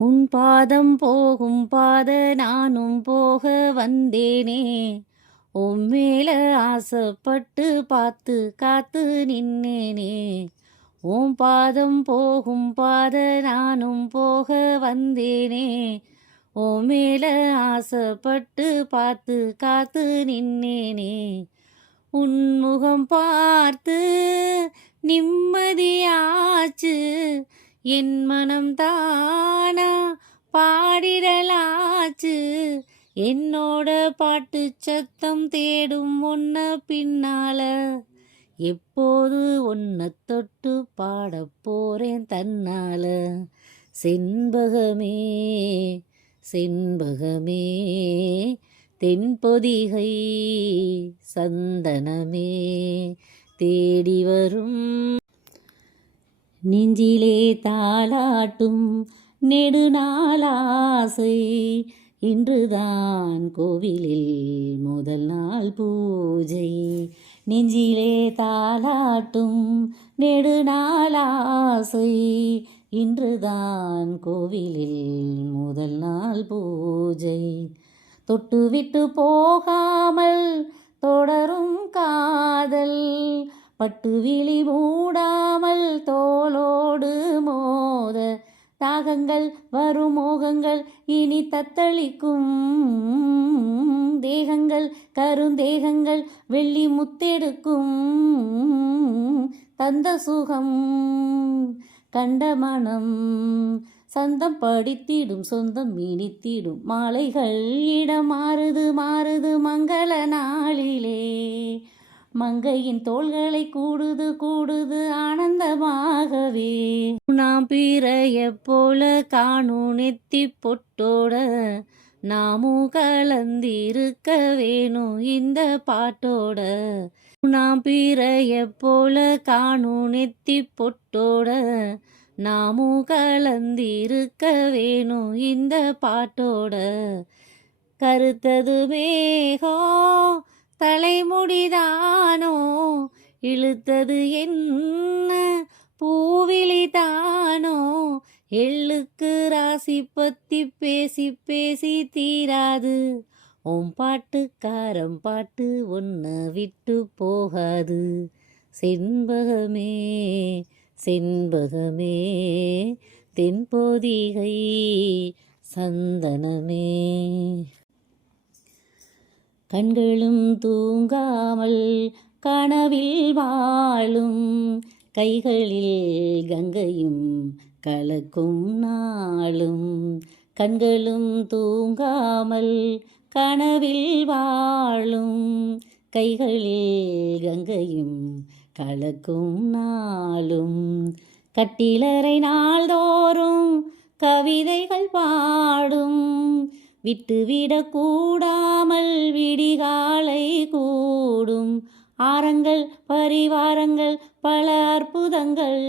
உன் பாதம் போகும் பாத நானும் போக வந்தேனே. உன் மேல ஆசைப்பட்டு பார்த்து காத்து நின்னேனே. உன் பாதம் போகும் பாத நானும் போக வந்தேனே. உன் மேல ஆசைப்பட்டு பார்த்து காத்து நின்னேனே. உன்முகம் பார்த்து நிம்மதியாச்சு, என் மனம் தானா பாடிடலாச்சு. என்னோட பாட்டு சத்தம் தேடும் ஒன்ன பின்னால, எப்போது ஒன்ன தொட்டு பாடப் போறேன் தன்னால. செண்பகமே செண்பகமே தென்பொதிகை சந்தனமே தேடி வரும். நெஞ்சிலே தாலாட்டும் நெடுநாளாசை, இன்றுதான் கோவிலில் முதல் நாள் பூஜை. நெஞ்சிலே தாலாட்டும் நெடுநாளாசை, இன்றுதான் கோவிலில் முதல் நாள் பூஜை. தொட்டுவிட்டு போகாமல் தொடரும் காதல், பட்டுவிழி மூடாமல் தோளோடு மோத, தாகங்கள் வரும் மோகங்கள் இனி தத்தளிக்கும். தேகங்கள் கருந்தேகங்கள் வெள்ளி முத்தெடுக்கும். தந்த சுகம் கண்ட மனம் சந்தம் படித்திடும் சொந்தம் இனித்திடும். மாலைகள் இடம் மாறுது மாறுது மங்கள நாளிலே. மங்கையின் தோள்களை கூடுது கூடுது ஆனந்தமாகவே. நாம் பிறைய போல காணும் நெத்தி பொட்டோட, நாமும் கலந்திருக்க வேணும் இந்த பாட்டோட. நாம் பிறைய போல காணும் நெத்தி பொட்டோட, நாமும் கலந்திருக்க வேணும் இந்த பாட்டோட. கருத்தது மேகம் தலைமுடிதானோ, இழுத்தது என்ன பூவிழிதானோ. எள்ளுக்கு ராசி பத்தி பேசி பேசி தீராது, உன் பாட்டுக்காரம் பாட்டு ஒன்ன விட்டு போகாது. செண்பகமே செண்பகமே தென்பொதிகை சந்தனமே. கண்களும் தூங்காமல் கனவில் வாழும், கைகளில் கங்கையும் கலக்கும் நாளும். கண்களும் தூங்காமல் கனவில் வாழும், கைகளில் கங்கையும் கலக்கும் நாளும். கட்டிலறை நாள்தோறும் கவிதைகள் பாடும், விட்டுவிடக்கூடாமல் விடிகாலை கூடும். ஆரங்கள் பரிவாரங்கள் பல அற்புதங்கள்,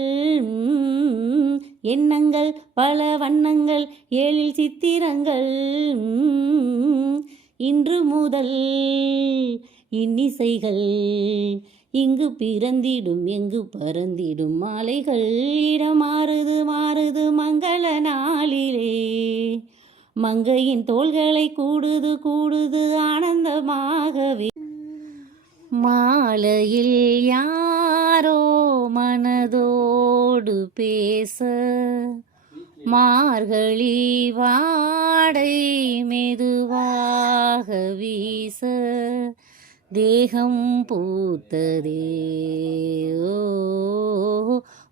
எண்ணங்கள் பல வண்ணங்கள் ஏழில் சித்திரங்கள். இன்று முதல் இன்னிசைகள் இங்கு பிறந்திடும் எங்கு பறந்திடும். மாலைகள் இடம் மாறுது மாறுது மங்கள நாளிலே. மங்கையின் தோள்களை கூடுது கூடுது ஆனந்தமாகவே. மாலையில் யாரோ மனதோடு பேச, மார்கழி வாடை மெதுவாக வீச, தேகம் பூத்ததே ஓ,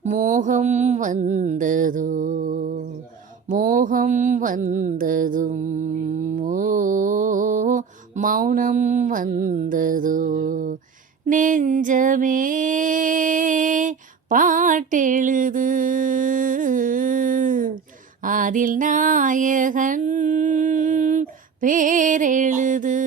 மோகம் வந்ததோ. மோகம் வந்ததும் ஓ, மௌனம் வந்ததோ. நெஞ்சமே பாட்டெழுது, அதில் நாயகன் பேரெழுது.